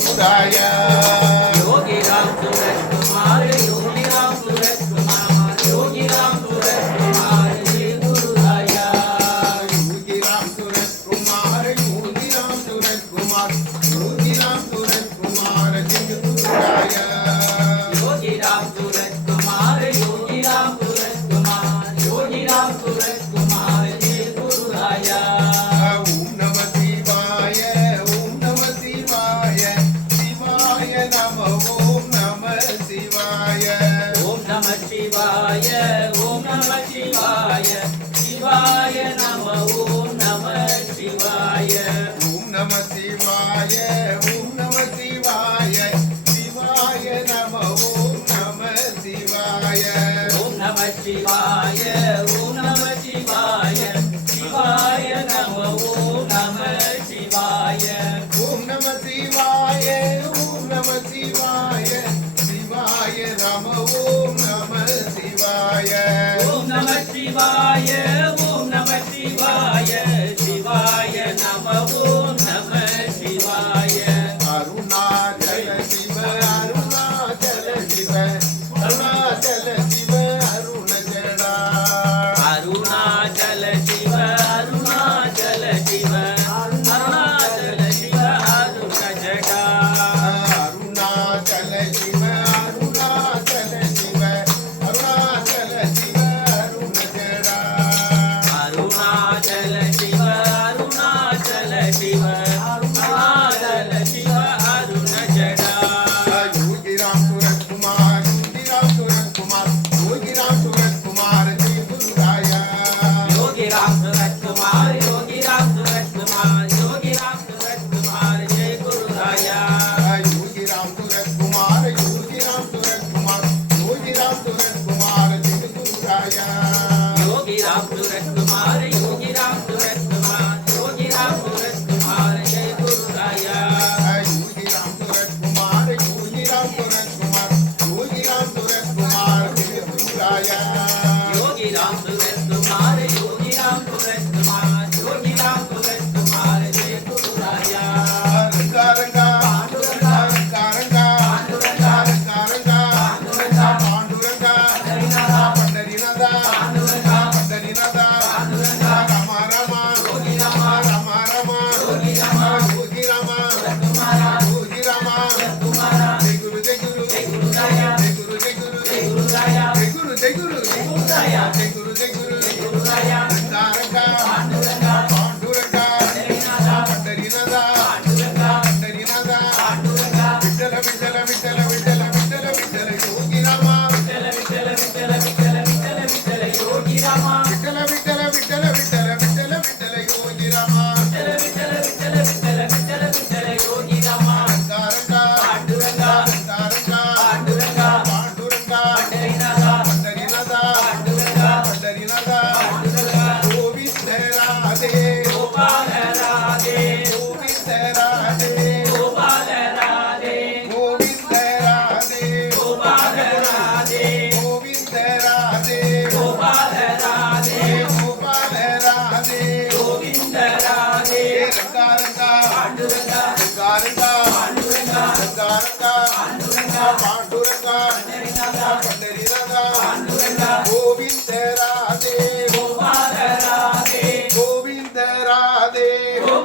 Praia.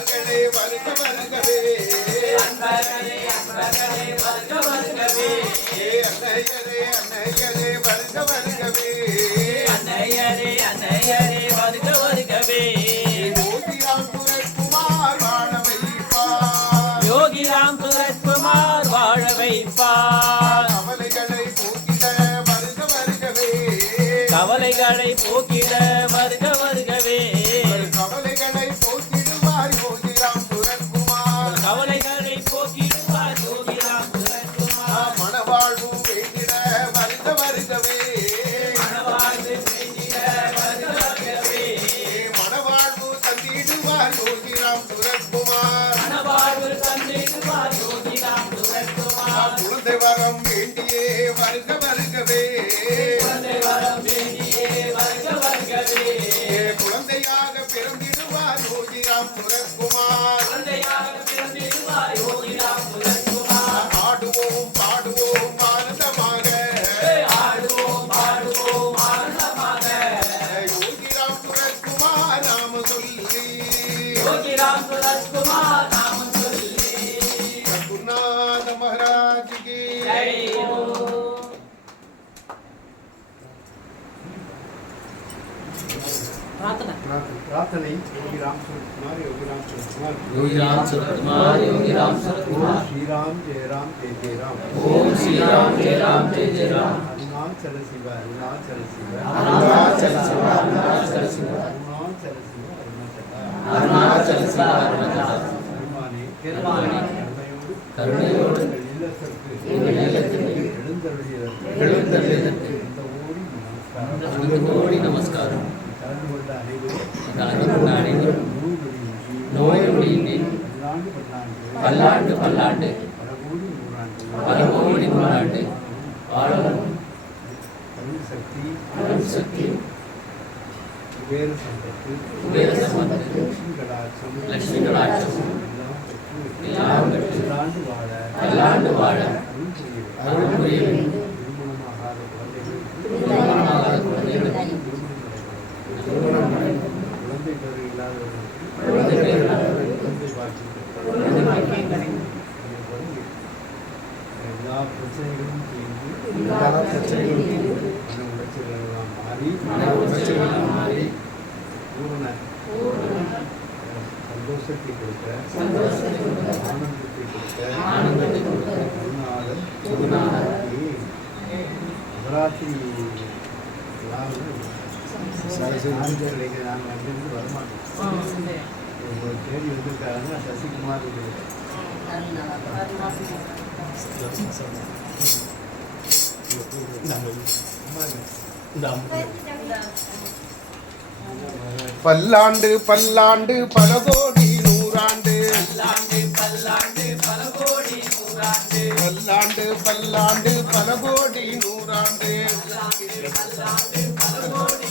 அன்பர்களே வருக வருகவே அன்பர்களே அன்பர்களே வருக வருகவே அன்னையரே அன்னையரே வருக வருகவே அன்னையரே அன்னையரே வருக வருகவே யோகிராம் சுரத்குமார் வாழ வைப்பார். யோகிராம் சுரத்குமார் வாழ வைப்பார். கவலைகளை போக்கிட வருக வருகவே கவலைகளை போக்கிட யோகிராம் சுரத்குமார் நாமம் சொல்லி குருநாத மகாராஜ் கி ஜெய் ஹோ பிரார்த்தனை யோகிராம் சுரத்குமார் யோகிராம் சுரத்குமார் யோகிராம் சுரத்குமார் யோகிராம் சுரத்குமார் ஸ்ரீராம் ஜெயராம் ஜெய ஜெயராம் ஓம் ஸ்ரீராம் ஜெய ராம் ஜெய ஜெய ராம் அருணாச்சல சிவ அருணாச்சல சிவ அருணாச்சல சிவ அருணாச்சல கருணையோடு எங்கள் இல்லத்திற்கு எழுந்தருளியதற்கு எழுந்தருளியதற்கு கோடி நமஸ்காரம் அனைவரும் நோய் பல்லாண்டு பல்லாண்டு பல கோடி நூறாண்டு வாழவும் சக்தி அருள் சக்தி சம்பத்து சம்பத்து, லட்சுமி கடாட்சம் லட்சுமி கடாட்சம் பல்லாண்டு வாழ பல்லாண்டு வாழ அருள் புரிய அருள் புரிய திருமணமாகாத திருமணமாகாத திருமணம் குழந்தை பேர் இல்லாதவர்களுக்கு குழந்தை பேர் இல்லாதவர்களுக்கு குழந்தை பாக்கியம் எல்லா பிரச்சனைகளும் தீர்ந்து எல்லா பிரச்சனைகளும் தீர்ந்து மன உளைச்சல்கள் எல்லாம் மாறி மன உளைச்சல்கள் எல்லாம் மாறி. பூரண சந்தோஷத்தை சந்தோஷத்தை கொடுக்க, நாங்கள் அங்கிருந்து வரமாட்டோம் தேடி வந்திருக்காங்க சசிகுமார் பல்லாண்டு பல்லாண்டு பல கோடி நூறாண்டு பல்லாண்டு பல்லாண்டு பல கோடி நூறாண்டு பல்லாண்டு பல்லாண்டு பல கோடி நூறாண்டு. பல்லாண்டு பல்லாண்டு பல கோடி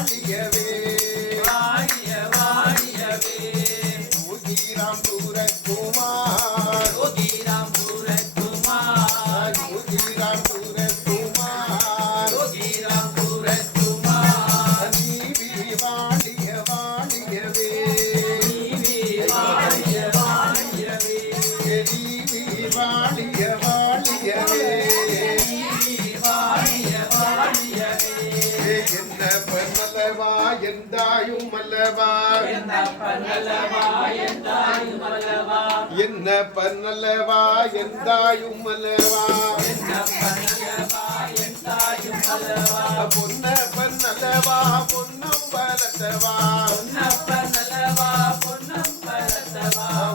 என்ன பண்ணலவா எந்தாயும் அல்லவா என்ன பண்ணலவா பொன்னம் பலத்தவா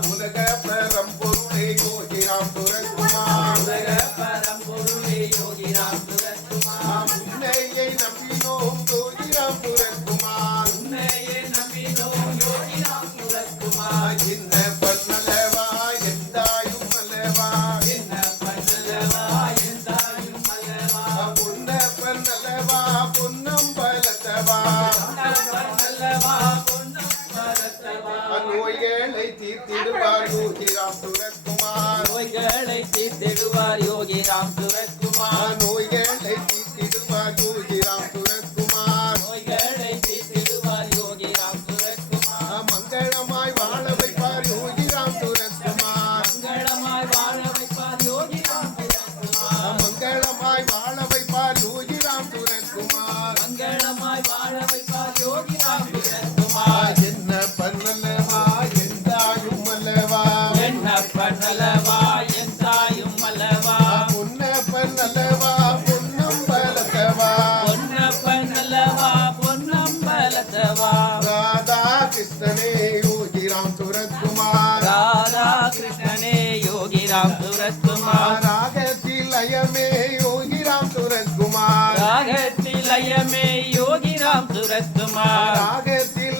உலக பரம்பொருளை யோகிராம் துரகுமார் உலக உன்னையை நம்பினோம் யோகிராம் துரகுமார்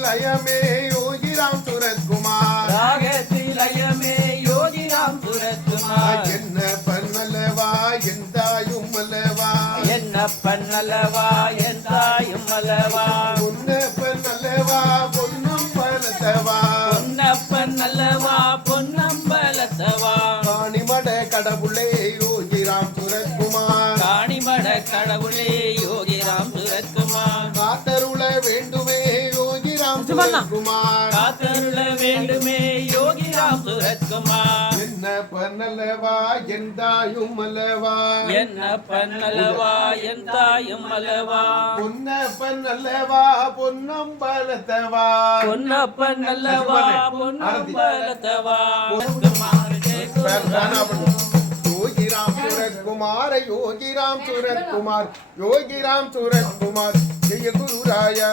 ராகத்தில் லயமே யோகி ராம் சுரத்குமார். ராகத்தில் லயமே யோகி ராம் சுரத்குமார் என்ன பன்னலவா என் தாயும் அல்லவா? என்னப்பன் அல்லவா சுரத்குமார் காத்தருள வேண்டுமே யோகி ராம் சுரத்குமார். என்ன பன்னலவா என் தாயும் அல்லவா? என்னப்பன் அல்லவா என் தாயும் அல்லவா? பொன்னப்பன் அல்லவா பொன்னம் பலத்தவா பொன்னப்பன் அல்லவா பொன்னம்பலத்தவா யோகி ராம் சுரத்குமார் யோகி ராம் சுரத்குமார் யோகி ராம் சுரத்குமார் ஜெய குருராயா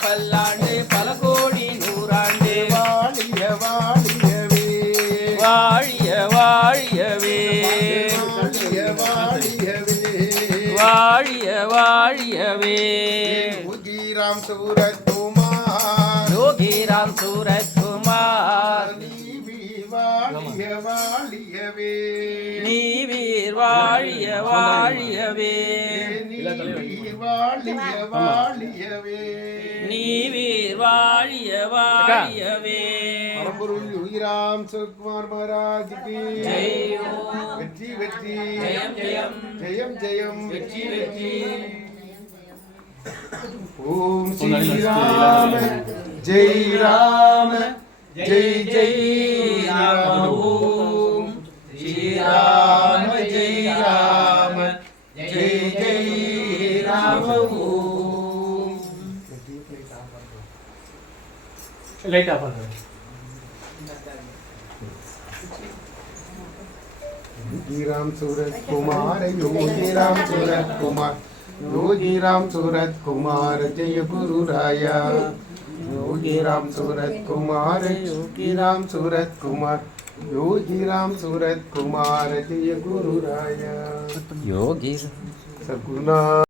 பல்லாண்டு பல கோடி நூறாண்டு. வாழிய வாழியவே. வாழிய வாழியவே. வாழிய வாழியவே. வாழிய வாழியவே. உஜிராம் சூரத்குமார். யோகி ராம் சூரத்குமார். நீவி வாழிய வாழியவே. நீ வீர் வாழிய வாழியவே. வாழிய வாழியவே. நீ வீர் வாழிய வாழியவே. பரம்பொருள் உயிராம் ஜெய். ஓம். வெற்றி வெற்றி. ஜெயம் ஜெயம். ஜெயம் ஜெயம். வெற்றி வெற்றி ஓம் ஸ்ரீராம ஜெய் ராம. ஜெய் ஜெய். ராம. లైట్ ఆఫ్ అన్న योगी राम सूरत कुमार योगी राम सूरत कुमार योगी राम सूरत कुमार जय गुरु राया योगी राम सूरत कुमार योगी राम सूरत कुमार योगी राम सूरत कुमार जय गुरु राया योगी सगुना